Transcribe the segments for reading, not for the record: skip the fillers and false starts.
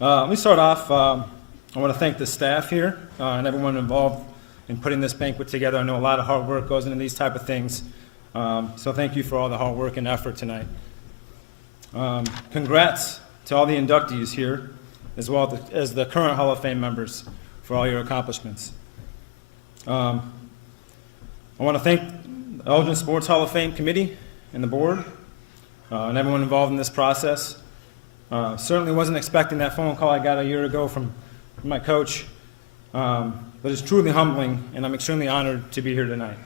Let me start off. I want to thank the staff here and everyone involved in putting this banquet together. I know a lot of hard work goes into these type of things, so thank you for all the hard work and effort tonight. Congrats to all the inductees here, as well as the current Hall of Fame members for all your accomplishments. I want to thank the Elgin Sports Hall of Fame Committee and the board and everyone involved in this process. Certainly wasn't expecting that phone call I got a year ago from my coach, but it's truly humbling, and I'm extremely honored to be here tonight.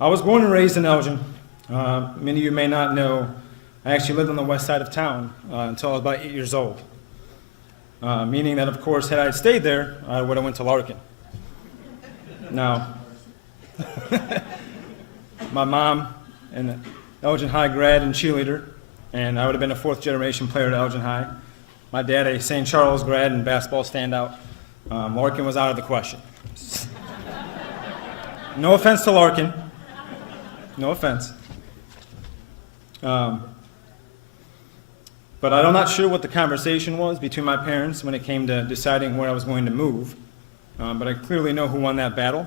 I was born and raised in Elgin. Many of you may not know, I actually lived on the west side of town until I was about 8 years old, meaning that, of course, had I stayed there, I would have went to Larkin. Now, my mom, an Elgin High grad and cheerleader, and I would have been a fourth-generation player at Elgin High. My dad, a St. Charles grad and basketball standout. Larkin was out of the question. No offense to Larkin. No offense. But I'm not sure what the conversation was between my parents when it came to deciding where I was going to move. But I clearly know who won that battle.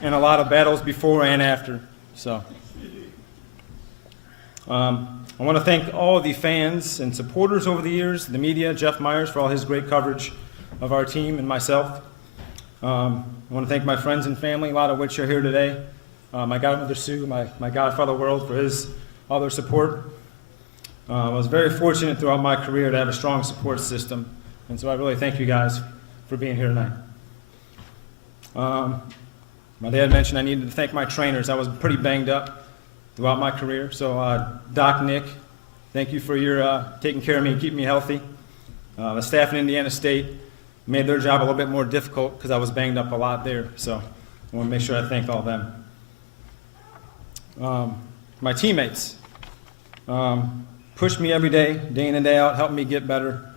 And a lot of battles before and after. So I want to thank all the fans and supporters over the years, the media, Jeff Myers for all his great coverage of our team and myself. I want to thank my friends and family, a lot of which are here today. My godmother Sue, my godfather World for all their support. I was very fortunate throughout my career to have a strong support system, and so I really thank you guys for being here tonight. My dad mentioned I needed to thank my trainers. I was pretty banged up throughout my career, so Doc Nick, thank you for your taking care of me and keeping me healthy. The staff in Indiana State made their job a little bit more difficult because I was banged up a lot there, so I want to make sure I thank all of them. My teammates pushed me every day, day in and day out, helped me get better.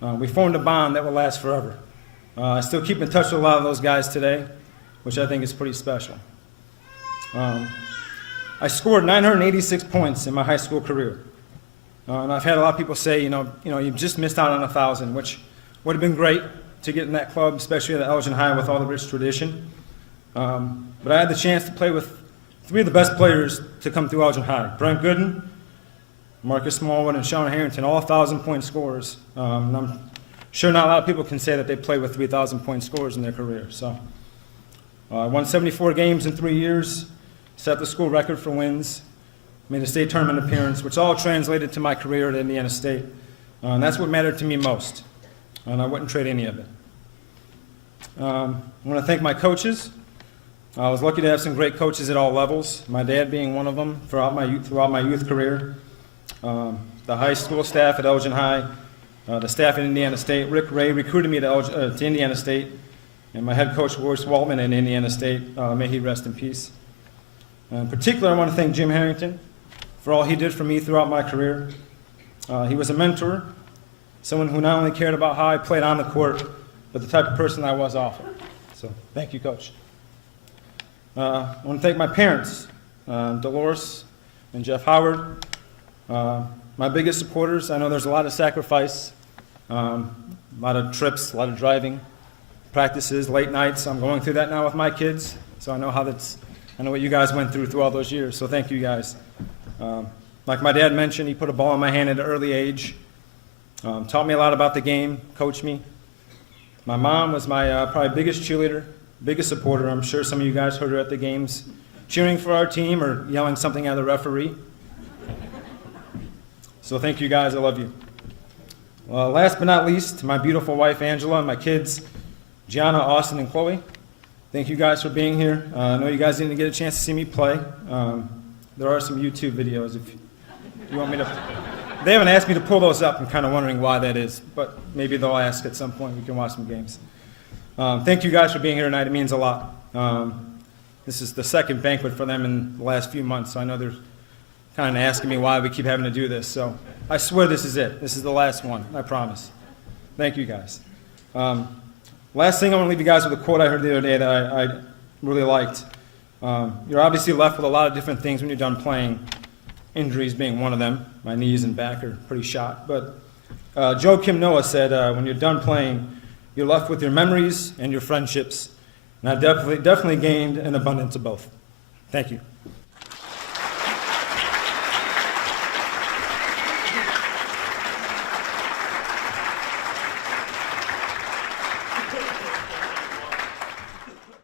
We formed a bond that will last forever. I still keep in touch with a lot of those guys today, which I think is pretty special. I scored 986 points in my high school career. And I've had a lot of people say, you just missed out on 1,000, which would have been great to get in that club, especially at Elgin High with all the rich tradition. But I had the chance to play with three of the best players to come through Elgin High: Brent Gooden, Marcus Smallwood, and Sean Harrington, all 1,000-point scorers. And I'm sure not a lot of people can say that they played with 3,000-point scorers in their career. So I won 74 games in 3 years, set the school record for wins, made a state tournament appearance, which all translated to my career at Indiana State. And that's what mattered to me most, and I wouldn't trade any of it. I want to thank my coaches. I was lucky to have some great coaches at all levels, my dad being one of them throughout my youth career. The high school staff at Elgin High, the staff at Indiana State. Rick Ray recruited me to Indiana State, and my head coach, Royce Waltman, at Indiana State. May he rest in peace. In particular, I want to thank Jim Harrington for all he did for me throughout my career. He was a mentor, someone who not only cared about how I played on the court, but the type of person I was off it. So thank you, Coach. I want to thank my parents, Dolores and Jeff Howard. My biggest supporters. I know there's a lot of sacrifice, a lot of trips, a lot of driving, practices, late nights. I'm going through that now with my kids, so I know I know what you guys went through all those years, so thank you guys. Like my dad mentioned, he put a ball in my hand at an early age, taught me a lot about the game, coached me. My mom was my probably biggest cheerleader, biggest supporter. I'm sure some of you guys heard her at the games, cheering for our team or yelling something at the referee. So thank you guys, I love you. Last but not least, my beautiful wife Angela and my kids, Gianna, Austin, and Chloe. Thank you guys for being here. I know you guys didn't get a chance to see me play. There are some YouTube videos if you want me to. They haven't asked me to pull those up. I'm kind of wondering why that is, but maybe they'll ask at some point. We can watch some games. Thank you guys for being here tonight. It means a lot. This is the second banquet for them in the last few months, so I know they're kind of asking me why we keep having to do this. So I swear this is it. This is the last one, I promise. Thank you guys. Last thing, I want to leave you guys with a quote I heard the other day that I really liked. You're obviously left with a lot of different things when you're done playing, injuries being one of them. My knees and back are pretty shot. But Joe Kim Noah said, when you're done playing, you're left with your memories and your friendships. And I definitely gained an abundance of both. Thank you.